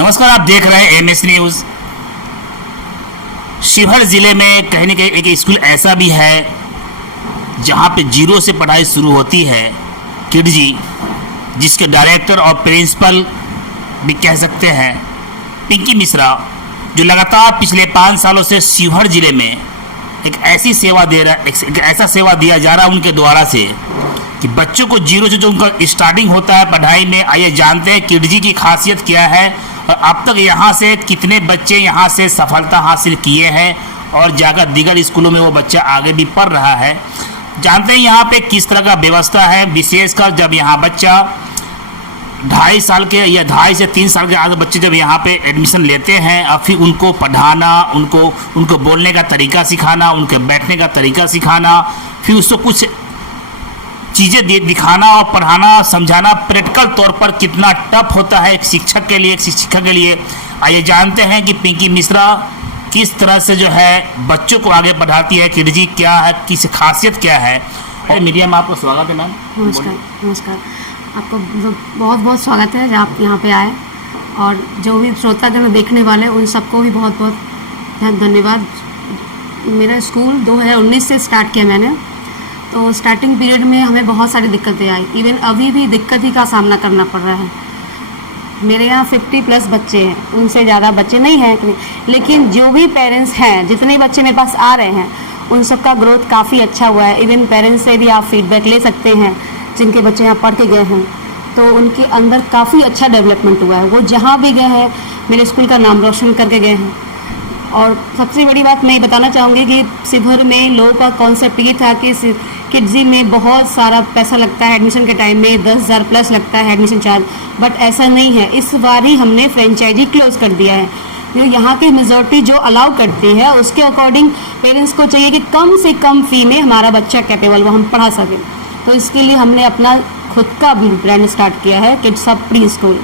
नमस्कार, आप देख रहे हैं एमएस न्यूज। शिवहर जिले में कहीं न कहीं एक स्कूल ऐसा भी है जहां पे जीरो से पढ़ाई शुरू होती है, किडजी, जिसके डायरेक्टर और प्रिंसिपल भी कह सकते हैं पिंकी मिश्रा, जो लगातार पिछले 5 सालों से शिवहर जिले में एक ऐसी सेवा दे रहा एक ऐसा सेवा दिया जा रहा है उनके द्वारा से कि बच्चों को जीरो से जो उनका स्टार्टिंग होता है पढ़ाई में। आइए जानते हैं किडजी की खासियत क्या है और अब तक यहाँ से कितने बच्चे यहाँ से सफलता हासिल किए हैं और जाकर दीगर स्कूलों में वो बच्चा आगे भी पढ़ रहा है। जानते हैं यहाँ पे किस तरह का व्यवस्था है, विशेषकर जब यहाँ बच्चा 2.5 साल के या 2.5 से 3 साल के आगे बच्चे जब यहाँ पे एडमिशन लेते हैं और फिर उनको पढ़ाना, उनको बोलने का तरीका सिखाना, उनके बैठने का तरीका सिखाना, फिर उसको कुछ चीज़ें दिखाना और पढ़ाना समझाना प्रैक्टिकल तौर पर कितना टफ होता है एक शिक्षक के लिए, एक शिक्षिका के लिए। आइए जानते हैं कि पिंकी मिश्रा किस तरह से जो है बच्चों को आगे बढ़ाती है, किडजी क्या है, किस खासियत क्या है। और मीडिया में आपका स्वागत है मैम। नमस्कार, आपको बहुत बहुत स्वागत है आप यहाँ पे आए, और जो भी श्रोतागण देखने वाले उन सबको भी बहुत बहुत धन्यवाद। मेरा स्कूल 2019 से स्टार्ट किया मैंने, तो स्टार्टिंग पीरियड में हमें बहुत सारी दिक्कतें आई। इवन अभी भी दिक्कत ही का सामना करना पड़ रहा है। मेरे यहाँ 50+ बच्चे हैं, उनसे ज़्यादा बच्चे नहीं हैं, लेकिन जो भी पेरेंट्स हैं, जितने बच्चे मेरे पास आ रहे हैं, उन सब का ग्रोथ काफ़ी अच्छा हुआ है। इवन पेरेंट्स से भी आप फीडबैक ले सकते हैं, जिनके बच्चे यहाँ पढ़ के गए हैं, तो उनके अंदर काफ़ी अच्छा डेवलपमेंट हुआ है। वो जहाँ भी गए हैं मेरे स्कूल का नाम रोशन करके गए हैं। और सबसे बड़ी बात मैं ये बताना चाहूँगी कि शिवहर में लोगों का कॉन्सेप्ट ये था कि किडजी में बहुत सारा पैसा लगता है, एडमिशन के टाइम में 10,000 प्लस लगता है एडमिशन चार्ज, बट ऐसा नहीं है। इस बार ही हमने फ्रेंचाइजी क्लोज कर दिया है। जो यहाँ की मेजॉरिटी जो अलाउ करती है उसके अकॉर्डिंग पेरेंट्स को चाहिए कि कम से कम फ़ी में हमारा बच्चा कैपेबल वो हम पढ़ा सकें। तो इसके लिए हमने अपना खुद का भी ब्रांड स्टार्ट किया है, किड्स हब प्री स्कूल।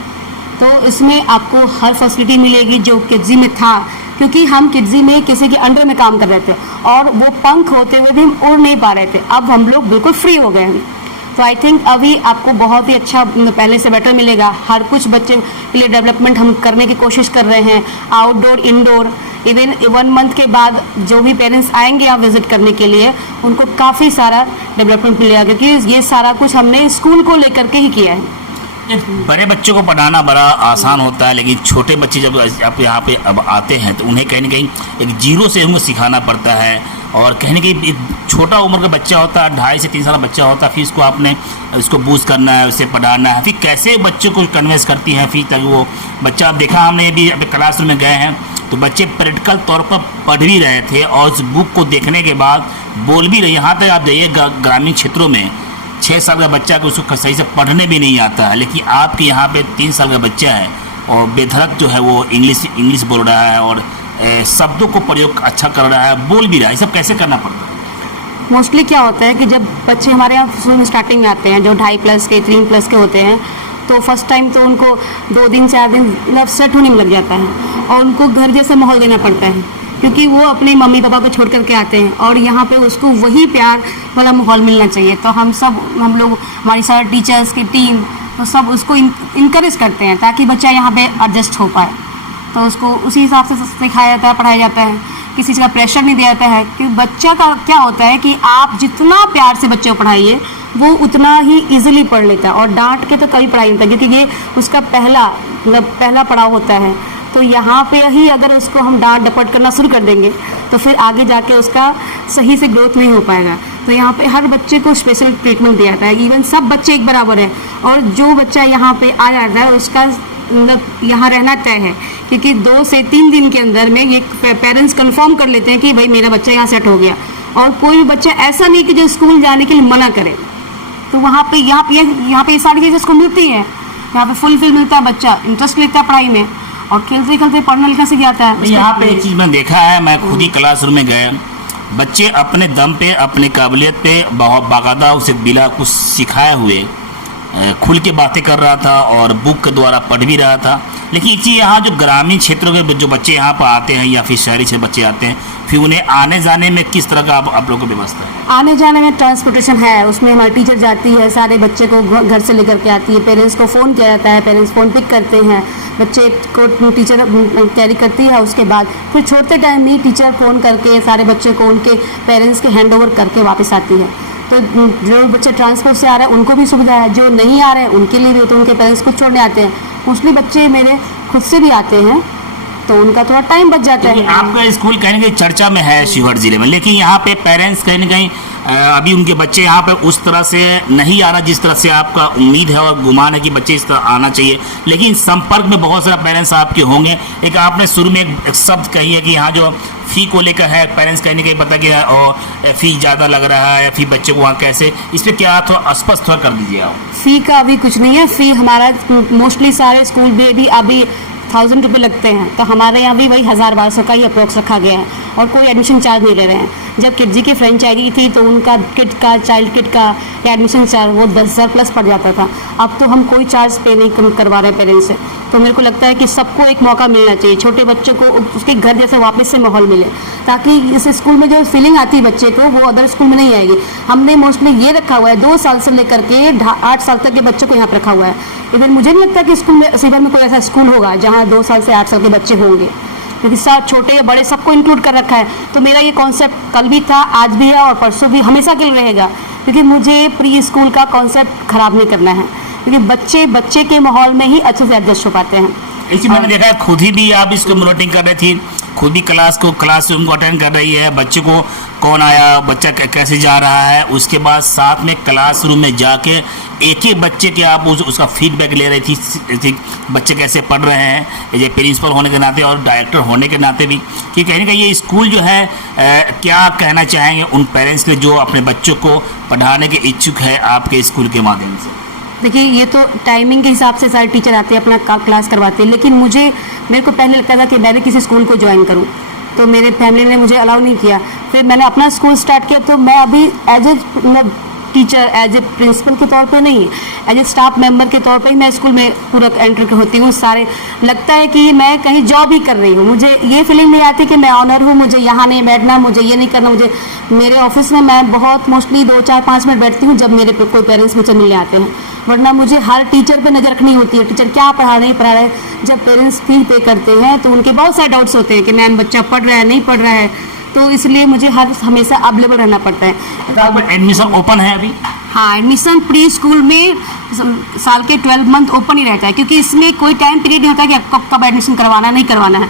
तो इसमें आपको हर फैसिलिटी मिलेगी जो किडजी में था, क्योंकि हम किडजी में किसी के अंडर में काम कर रहे थे और वो पंख होते हुए भी हम उड़ नहीं पा रहे थे। अब हम लोग बिल्कुल फ्री हो गए हैं। तो आई थिंक अभी आपको बहुत ही अच्छा पहले से बेटर मिलेगा। हर कुछ बच्चे के लिए डेवलपमेंट हम करने की कोशिश कर रहे हैं, आउटडोर, इंडोर। इवन 1 मंथ के बाद जो भी पेरेंट्स आएंगे यहाँ विजिट करने के लिए, उनको काफ़ी सारा डेवलपमेंट मिलेगा, क्योंकि ये सारा कुछ हमने स्कूल को लेकर के ही किया है। बड़े बच्चों को पढ़ाना बड़ा आसान होता है, लेकिन छोटे बच्चे जब आप यहाँ पे अब आते हैं तो उन्हें कहीं ना कहीं एक जीरो से उनको सिखाना पड़ता है। और कहीं ना कहीं छोटा उम्र का बच्चा होता है, 2.5 से 3 साल बच्चा होता है, फिर इसको आपने इसको बूस्ट करना है, उसे पढ़ाना है, फिर कैसे बच्चों को कन्वेंस करती हैं फिर तक वो बच्चा। देखा हमने भी अभी क्लासरूम में गए हैं तो बच्चे प्रैक्टिकल तौर पर पढ़ भी रहे थे और उस बुक को देखने के बाद बोल भी रहे। यहाँ तक आप जाइए ग्रामीण क्षेत्रों में 6 साल का बच्चा को उसको सही से पढ़ने भी नहीं आता है, लेकिन आपके यहाँ पे 3 साल का बच्चा है और बेधड़क जो है वो इंग्लिश बोल रहा है और शब्दों को प्रयोग अच्छा कर रहा है, बोल भी रहा है। ये सब कैसे करना पड़ता है? मोस्टली क्या होता है कि जब बच्चे हमारे यहाँ शुरू में स्टार्टिंग में आते हैं, जो 2.5+ के 3+ के होते हैं, तो फर्स्ट टाइम तो उनको 2 दिन 4 दिन मतलब सेट होने में लग जाता है और उनको घर जैसा माहौल देना पड़ता है, क्योंकि वो अपने मम्मी पापा को छोड़ करके आते हैं और यहाँ पे उसको वही प्यार वाला माहौल मिलना चाहिए। तो हम लोग हमारी सारे टीचर्स की टीम तो सब उसको इनकरेज करते हैं ताकि बच्चा यहाँ पे एडजस्ट हो पाए। तो उसको उसी हिसाब से सिखाया जाता है, पढ़ाया जाता है, किसी चीज़ का प्रेशर नहीं दिया जाता है। कि बच्चा का क्या होता है कि आप जितना प्यार से बच्चे को पढ़ाइए वो उतना ही ईजिली पढ़ लेता है, और डांट के तो कभी पढ़ाई नहीं होता, क्योंकि ये उसका पहला पड़ाव होता है। तो यहाँ पे ही अगर उसको हम डांट डपट करना शुरू कर देंगे तो फिर आगे जाके उसका सही से ग्रोथ नहीं हो पाएगा। तो यहाँ पे हर बच्चे को स्पेशल ट्रीटमेंट दिया जाता है। इवन सब बच्चे एक बराबर है, और जो बच्चा यहाँ पे आ जाता है उसका मतलब यहाँ रहना तय है, क्योंकि 2 से 3 दिन के अंदर में ये पेरेंट्स कंफर्म कर लेते हैं कि भाई मेरा बच्चा यहाँ सेट हो गया। और कोई भी बच्चा ऐसा नहीं कि जो स्कूल जाने के लिए मना करे। तो वहाँ पे ये सारी चीज़ें उसको मिलती हैं। यहाँ पे फुलफिल मिलता है, बच्चा इंटरेस्ट लेता है पढ़ाई में और खेलते खेलते पढ़ना लिखना सीख जाता है। यहाँ पे एक चीज़ मैं देखा है, मैं खुद ही क्लासरूम में गए, बच्चे अपने दम पे, अपनी काबिलियत पे बहुत बाकायदा उसे बिना कुछ सिखाए हुए खुल के बातें कर रहा था और बुक के द्वारा पढ़ भी रहा था। लेकिन एक चीज़ यहाँ जो ग्रामीण क्षेत्रों के जो बच्चे यहाँ पर आते हैं या फिर शहरी से बच्चे आते हैं, फिर उन्हें आने जाने में किस तरह का आप लोगों को व्यवस्था है? आने जाने में ट्रांसपोर्टेशन है, उसमें हमारी टीचर जाती है, सारे बच्चे को घर से लेकर के आती है, पेरेंट्स को फ़ोन किया जाता है, पेरेंट्स फ़ोन पिक करते हैं, बच्चे को टीचर कैरी करती है, उसके बाद फिर छोड़ते टाइम में टीचर फ़ोन करके सारे बच्चे को उनके पेरेंट्स के हैंड ओवर करके वापस आती है। तो जो बच्चे ट्रांसपोर्ट से आ रहे हैं उनको भी सुविधा है, जो नहीं आ रहे हैं उनके लिए भी, तो उनके पेरेंट्स खुद छोड़ने आते हैं। मोस्टली बच्चे मेरे खुद से भी आते हैं, तो उनका थोड़ा टाइम बच जाता है। आपका स्कूल कहीं ना कहीं चर्चा में है शिवहर जिले में, लेकिन यहाँ पे पेरेंट्स कहीं ना कहीं अभी उनके बच्चे यहाँ पे उस तरह से नहीं आ रहा जिस तरह से आपका उम्मीद है और गुमान है कि बच्चे इस तरह आना चाहिए, लेकिन संपर्क में बहुत सारे पेरेंट्स आपके होंगे। एक आपने शुरू में एक शब्द कही है कि यहाँ जो फ़ी को लेकर है, पेरेंट्स कहीं ना कहीं पता कि फ़ी ज़्यादा लग रहा है या फिर बच्चे को वहाँ कैसे, इस पर क्या थोड़ा स्पष्ट थोड़ा कर दीजिए आप। फ़ी का अभी कुछ नहीं है, फ़ी हमारा मोस्टली सारे स्कूल में भी अभी 1000 रुपये लगते हैं, तो हमारे यहाँ भी वही 1000-1200 का ही अप्रोक्स रखा गया है और कोई एडमिशन चार्ज नहीं ले रहे हैं। जब किडजी की फ्रेंचाइजी थी तो उनका किट का, चाइल्ड किट का या एडमिशन चार्ज वो 10,000 प्लस पड़ जाता था। अब तो हम कोई चार्ज पे नहीं करवा रहे पेरेंट्स से। तो मेरे को लगता है कि सबको एक मौका मिलना चाहिए, छोटे बच्चे को उसके घर जैसे वापस से माहौल मिले, ताकि इस स्कूल में जो फीलिंग आती है बच्चे को वो अदर स्कूल में नहीं आएगी। हमने मोस्टली ये रखा हुआ है 2 साल से लेकर के 8 साल तक के बच्चों को यहाँ पर रखा हुआ है। इधर मुझे नहीं लगता कि स्कूल में शिवहर में कोई ऐसा स्कूल होगा जहाँ 2 साल से 8 साल के बच्चे होंगे, क्योंकि सब छोटे या बड़े सबको इंक्लूड कर रखा है। तो मेरा ये कॉन्सेप्ट कल भी था, आज भी है और परसों भी हमेशा के लिए रहेगा, क्योंकि मुझे प्री स्कूल का कॉन्सेप्ट ख़राब नहीं करना है, क्योंकि बच्चे के माहौल में ही अच्छे से एडजस्ट हो पाते हैं। इसी मैंने देखा है, खुद ही भी आप इसको मॉनिटरिंग कर रही थी, खुद ही क्लासरूम को अटेंड कर रही है, बच्चे को कौन आया, बच्चा कैसे जा रहा है, उसके बाद साथ में क्लासरूम में जाके एक एक बच्चे के आप उसका फीडबैक ले रही थी, बच्चे कैसे पढ़ रहे हैं, ये प्रिंसिपल होने के नाते और डायरेक्टर होने के नाते भी, कि कहीं ना कहीं ये स्कूल जो है क्या कहना चाहेंगे उन पेरेंट्स के जो अपने बच्चों को पढ़ाने के इच्छुक है आपके स्कूल के माध्यम से? देखिए, ये तो टाइमिंग के हिसाब से सारे टीचर आते हैं, अपना क्लास करवाते हैं, लेकिन मेरे को पहले लगता था कि मैं भी किसी स्कूल को ज्वाइन करूं, तो मेरे फैमिली ने मुझे अलाउ नहीं किया। फिर मैंने अपना स्कूल स्टार्ट किया, तो मैं अभी as a teacher, as a principal के तौर पे नहीं, एज ए स्टाफ मेंबर के तौर पे ही मैं स्कूल में पूरा एंटर होती हूँ। सारे लगता है कि मैं कहीं जॉब ही कर रही हूँ, मुझे ये फीलिंग नहीं आती कि मैं ऑनर हूँ, मुझे यहाँ नहीं बैठना, मुझे ये नहीं करना। मुझे मेरे ऑफिस में मैं बहुत मोस्टली 2-4-5 मिनट बैठती हूँ जब मेरे कोई पेरेंट्स मुझे मिलने आते हैं, वरना मुझे हर टीचर पे नज़र रखनी होती है, टीचर क्या पढ़ा रहे। जब पेरेंट्स फी पे करते हैं तो उनके बहुत सारे डाउट्स होते हैं कि मैम बच्चा पढ़ रहा है नहीं पढ़ रहा है, तो इसलिए मुझे हमेशा अवेलेबल रहना पड़ता है। तो आपका एडमिशन ओपन है अभी? हाँ, एडमिशन प्री स्कूल में साल के 12 मंथ ओपन ही रहता है, क्योंकि इसमें कोई टाइम पीरियड नहीं होता कि आपको कब एडमिशन करवाना नहीं करवाना है।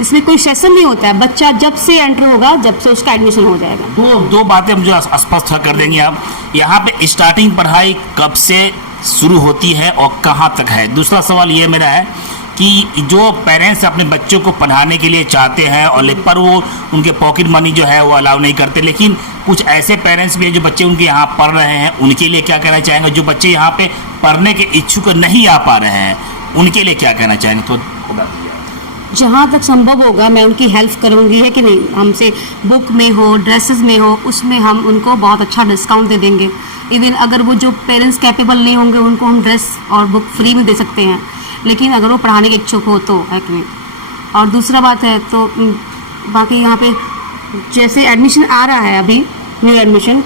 इसमें कोई सेशन नहीं होता है, बच्चा जब से एंटर होगा जब से उसका एडमिशन हो जाएगा। दो बातें मुझे स्पष्ट कर देंगे आप, यहाँ पे स्टार्टिंग पढ़ाई कब से शुरू होती है और कहाँ तक है? दूसरा सवाल ये मेरा है कि जो पेरेंट्स अपने बच्चों को पढ़ाने के लिए चाहते हैं और पर वो उनके पॉकेट मनी जो है वो अलाउ नहीं करते, लेकिन कुछ ऐसे पेरेंट्स भी हैं जो बच्चे उनके यहाँ पढ़ रहे हैं, उनके लिए क्या कहना चाहेंगे? जो बच्चे यहाँ पे पढ़ने के इच्छुक नहीं आ पा रहे हैं, उनके लिए क्या कहना चाहेंगे? तो जहाँ तक संभव होगा मैं उनकी हेल्प करूँगी, है कि नहीं। हमसे बुक में हो, ड्रेसेस में हो, उसमें हम उनको बहुत अच्छा डिस्काउंट दे देंगे। इवन अगर वो जो पेरेंट्स कैपेबल नहीं होंगे उनको हम ड्रेस और बुक फ्री में दे सकते हैं, लेकिन अगर वो पढ़ाने के इच्छुक हो तो, है कि नहीं। और दूसरा बात है तो बाकी यहाँ पे जैसे एडमिशन आ रहा है अभी न्यू एडमिशन,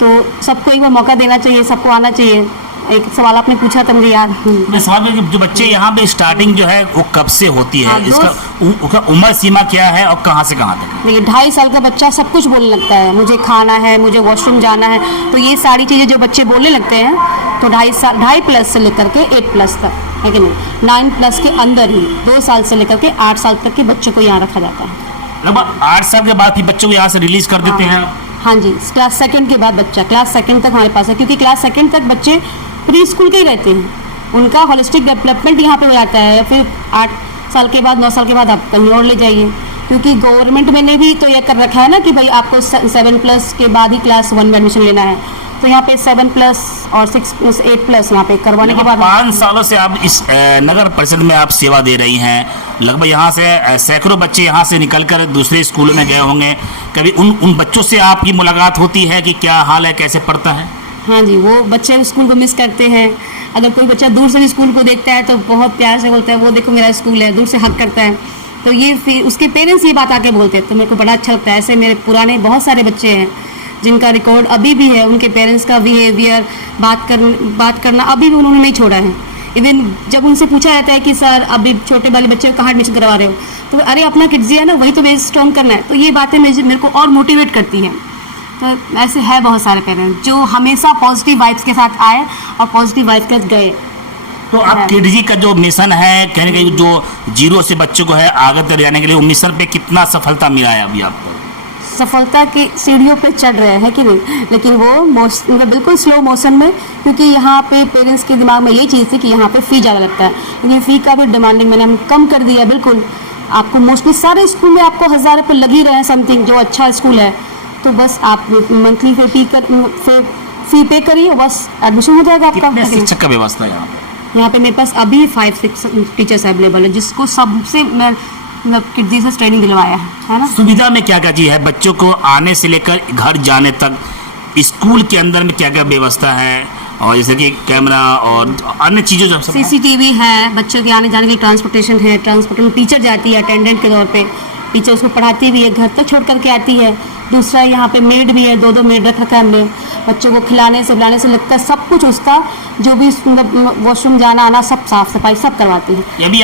तो सबको एक बार मौका देना चाहिए, सबको आना चाहिए। एक सवाल आपने पूछा था मुझे याद। मैं सवाल में कि जो बच्चे यहाँ पे स्टार्टिंग जो है वो कब से होती है? इसका उम्र सीमा क्या है और कहाँ से कहाँ तक? देखिए, 2.5 साल का बच्चा सब कुछ बोलने लगता है, मुझे खाना है, मुझे वॉशरूम जाना है, तो ये सारी चीज़ें जो बच्चे बोलने लगते हैं, तो 2.5 प्लस से लेकर के 8 प्लस तक, है कि नहीं, 9 प्लस के अंदर ही 2 साल से लेकर के 8 साल तक के बच्चे को यहाँ रखा जाता है। लगभग 8 साल के बाद फिर बच्चों को यहाँ से रिलीज कर देते हैं? हाँ जी, क्लास 2 के बाद बच्चा क्लास 2 तक हमारे पास है, क्योंकि क्लास 2 तक बच्चे प्री स्कूल के ही रहते हैं, उनका होलिस्टिक डेवलपमेंट यहाँ पे हो जाता है। फिर 8 साल के बाद 9 साल के बाद आप कहीं और ले जाइए, क्योंकि गवर्नमेंट ने भी तो ये कर रखा है ना कि भाई आपको 7 प्लस के बाद ही क्लास 1 में एडमिशन लेना है, तो यहाँ पे 7 प्लस और 6 प्लस 8 प्लस यहाँ पे करवाने के बाद 5 सालों से आप इस नगर परिषद में आप सेवा दे रही हैं। लगभग यहाँ से सैकड़ों बच्चे यहाँ से निकलकर दूसरे स्कूलों में गए होंगे। कभी उन बच्चों से आपकी मुलाकात होती है कि क्या हाल है, कैसे पढ़ता है? हाँ जी, वो बच्चे स्कूल को मिस करते हैं। अगर कोई बच्चा दूर से भी स्कूल को देखता है तो बहुत प्यार से बोलता है, वो देखो मेरा स्कूल है, दूर से हक करता है। तो ये फिर उसके पेरेंट्स ये बात आके बोलते हैं, तो मेरे को बड़ा अच्छा लगता है। ऐसे मेरे पुराने बहुत सारे बच्चे हैं जिनका रिकॉर्ड अभी भी है, उनके पेरेंट्स का बिहेवियर, बात करना अभी भी उन्होंने नहीं छोड़ा है। इवन जब उनसे पूछा जाता है कि सर अभी छोटे वाले बच्चे को कहाँ एडमिशन करवा रहे हो, तो अरे अपना किड्स है ना, वही तो बेस स्ट्रॉन्ग करना है। तो ये बातें मेरे को और मोटिवेट करती हैं। तो ऐसे है बहुत सारे पेरेंट्स जो हमेशा पॉजिटिव वाइब्स के साथ आए और पॉजिटिव वाइब्स के साथ गए। तो अब किडजी का जो मिशन है, कहने का जो 0 से बच्चों को है आगे तक ले जाने के लिए, वो मिशन पे कितना सफलता मिला है अभी आपको? सफलता की सीढ़ियों पे चढ़ रहे हैं कि नहीं, लेकिन वो बिल्कुल स्लो मोशन में, क्योंकि यहाँ पे पेरेंट्स के दिमाग में ये चीज़ थी कि यहाँ पे फ़ी ज़्यादा लगता है, लेकिन फ़ी का भी डिमांडिंग मैंने हम कम कर दिया। बिल्कुल आपको मोस्टली सारे स्कूल में आपको 1000 रुपये लग ही रहे हैं समथिंग, जो अच्छा स्कूल है। तो बस आप मंथली फ़ी पे करिए, बस एडमिशन हो जाएगा आपका। कितने शिक्षक का व्यवस्था है यहाँ पे? यहाँ पे मेरे पास अभी 5-6 टीचर्स अवेलेबल है, जिसको सबसे मैं किड्जी से ट्रेनिंग दिलवाया है ना। सुविधा में क्या क्या चीज़ है बच्चों को आने से लेकर घर जाने तक? स्कूल के अंदर में क्या क्या व्यवस्था है, और जैसे कि कैमरा और अन्य चीज़ों जो CCTV है, बच्चों के आने जाने के लिए ट्रांसपोर्टेशन है, ट्रांसपोर्टेशन टीचर जाती है अटेंडेंट के तौर पे, टीचर उसको पढ़ाती भी है, घर तक छोड़ करके आती है। दूसरा यहाँ पे मेड भी है, 2 मेड रख रखा है हमने। बच्चों को खिलाने से बुलाने से लगता है सब कुछ, उसका जो भी वॉशरूम जाना आना सब साफ सफाई सब करवाती है। ये भी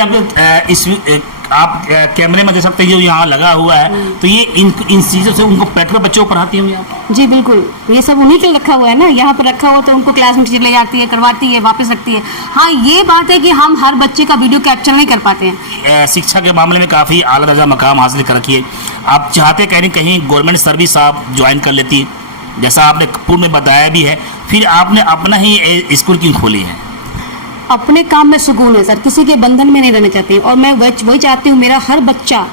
आप कैमरे में देख सकते हैं जो यहाँ लगा हुआ है, तो ये इन चीज़ों से उनको बैठकर बच्चों को पढ़ाती होंगी आप? जी बिल्कुल, ये सब उन्हीं के लिए रखा हुआ है ना, यहाँ पर रखा हुआ तो उनको क्लास में टीचर ले जाती है, करवाती है, वापस रखती है। हाँ ये बात है कि हम हर बच्चे का वीडियो कैप्चर नहीं कर पाते हैं। शिक्षा के मामले में काफ़ी आला दर्जा मकाम हासिल कर रखी है। आप चाहते कहीं न कहीं गवर्नमेंट सर्विस आप ज्वाइन कर लेती, जैसा आपने पूर्व में बताया भी है, फिर आपने अपना ही स्कूल क्यों खोली है? अपने काम में सुकून है सर, किसी के बंधन में नहीं रहना चाहती। और मैं वही चाहती हूँ मेरा हर बच्चा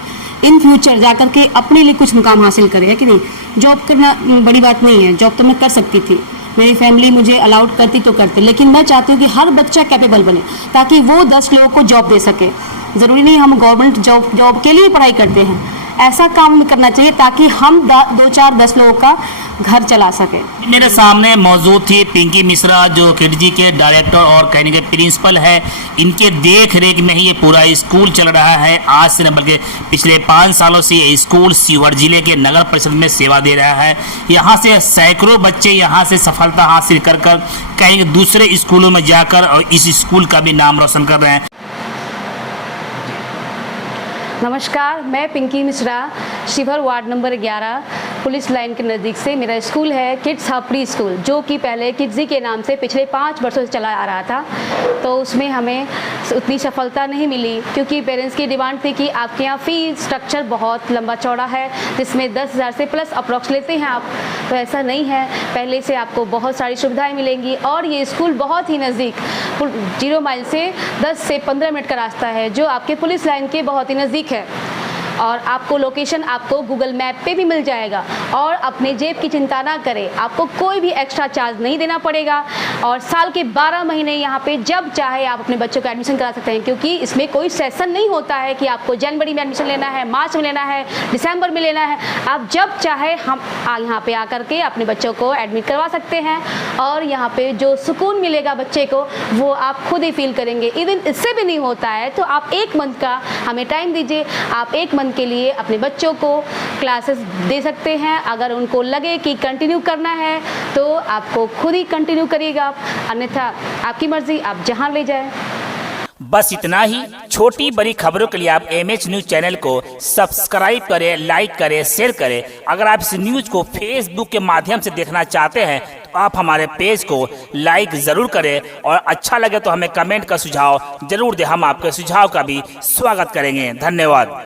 इन फ्यूचर जा कर के अपने लिए कुछ मुकाम हासिल करे, है कि नहीं। जॉब करना बड़ी बात नहीं है, जॉब तो मैं कर सकती थी, मेरी फैमिली मुझे अलाउड करती तो करते, लेकिन मैं चाहती हूँ कि हर बच्चा कैपेबल बने, ताकि वो 10 लोगों को जॉब दे सके। ज़रूरी नहीं हम गवर्नमेंट जॉब के लिए पढ़ाई करते हैं, ऐसा काम करना चाहिए ताकि हम 2-4-10 लोगों का घर चला सके। मेरे सामने मौजूद थी पिंकी मिश्रा, जो किडजी के डायरेक्टर और कहने के प्रिंसिपल है। इनके देख रेख में ही ये पूरा स्कूल चल रहा है। आज से न बल्कि पिछले 5 सालों से ये स्कूल शिवहर जिले के नगर परिषद में सेवा दे रहा है। यहाँ से सैकड़ों बच्चे यहाँ से सफलता हासिल कर कहीं दूसरे स्कूलों में जाकर और इस स्कूल का भी नाम रोशन कर रहे हैं। नमस्कार, मैं Pinki Mishra, Sheohar ward number 11 police line के नज़दीक से मेरा स्कूल है किड्स हब प्री स्कूल, जो कि पहले किड्जी के नाम से पिछले 5 वर्षों से चला आ रहा था। तो उसमें हमें उतनी सफलता नहीं मिली, क्योंकि पेरेंट्स की डिमांड थी कि आपके यहाँ फ़ी स्ट्रक्चर बहुत लंबा चौड़ा है, जिसमें 10,000 से प्लस अप्रॉक्स लेते हैं आप। तो ऐसा नहीं है, पहले से आपको बहुत सारी सुविधाएँ मिलेंगी। और ये स्कूल बहुत ही नज़दीक 0 माइल से 10 से 15 मिनट का रास्ता है, जो आपके पुलिस लाइन के बहुत ही नज़दीक है। और आपको लोकेशन आपको गूगल मैप पे भी मिल जाएगा। और अपने जेब की चिंता ना करें, आपको कोई भी एक्स्ट्रा चार्ज नहीं देना पड़ेगा। और साल के 12 महीने यहाँ पे जब चाहे आप अपने बच्चों का एडमिशन करा सकते हैं, क्योंकि इसमें कोई सेशन नहीं होता है कि आपको जनवरी में एडमिशन लेना है, मार्च में लेना है, दिसंबर में लेना है। आप जब चाहे हम यहाँ पे आकर के अपने बच्चों को एडमिट करवा सकते हैं। और यहाँ पे जो सुकून मिलेगा बच्चे को, वो आप खुद ही फील करेंगे। इवन इससे भी नहीं होता है तो आप 1 मंथ का हमें टाइम दीजिए, आप 1 मंथ के लिए अपने बच्चों को क्लासेस दे सकते हैं। अगर उनको लगे कि कंटिन्यू करना है तो आपको खुद ही कंटिन्यू करिएगा, अन्यथा आपकी मर्जी, आप जहां ले जाएं। बस इतना ही। छोटी बड़ी खबरों के लिए आप MH न्यूज चैनल को सब्सक्राइब करें, लाइक करें, शेयर करें। अगर आप इस न्यूज को फेसबुक के माध्यम से देखना चाहते हैं तो आप हमारे पेज को लाइक ज़रूर करें, और अच्छा लगे तो हमें कमेंट का सुझाव जरूर दें। हम आपके सुझाव का भी स्वागत करेंगे। धन्यवाद।